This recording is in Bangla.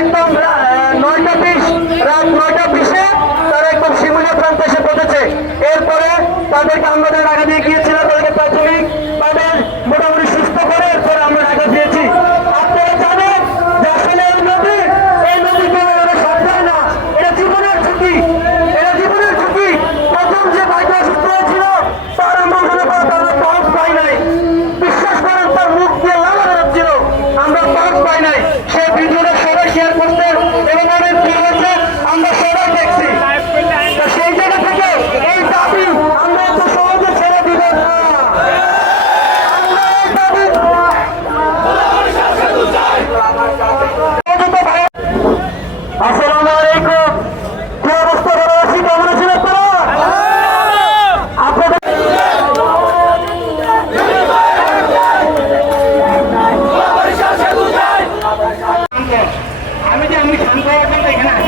একদম নয়টা বিশ, রাত নয়টা বিশে তারা একদম শিমুলিয়া প্রান্তে এসে পৌঁছেছে। এরপরে তাদেরকে আমরা ঢাকা দিয়ে গিয়েছিলাম, তাদেরকে প্রাথমিক তাদের মোটামুটি সুস্থ করে এরপরে আমরা ঢাকা দিয়েছি। আপনারা এই নদী এই নদী কোনো সব না। এটা জীবনের ঝুঁকি। এটা জীবনের ঝুঁকি। প্রথম যে বাইক অসুস্থ হয়েছিল তার আমরা ওখানে তারা পথ নাই। বিশ্বাস করেন, তার মুখ আমরা পথ পাই নাই। সে ভিডিওটা শেয়ার করতে มีแค่ไม่เคยขนาด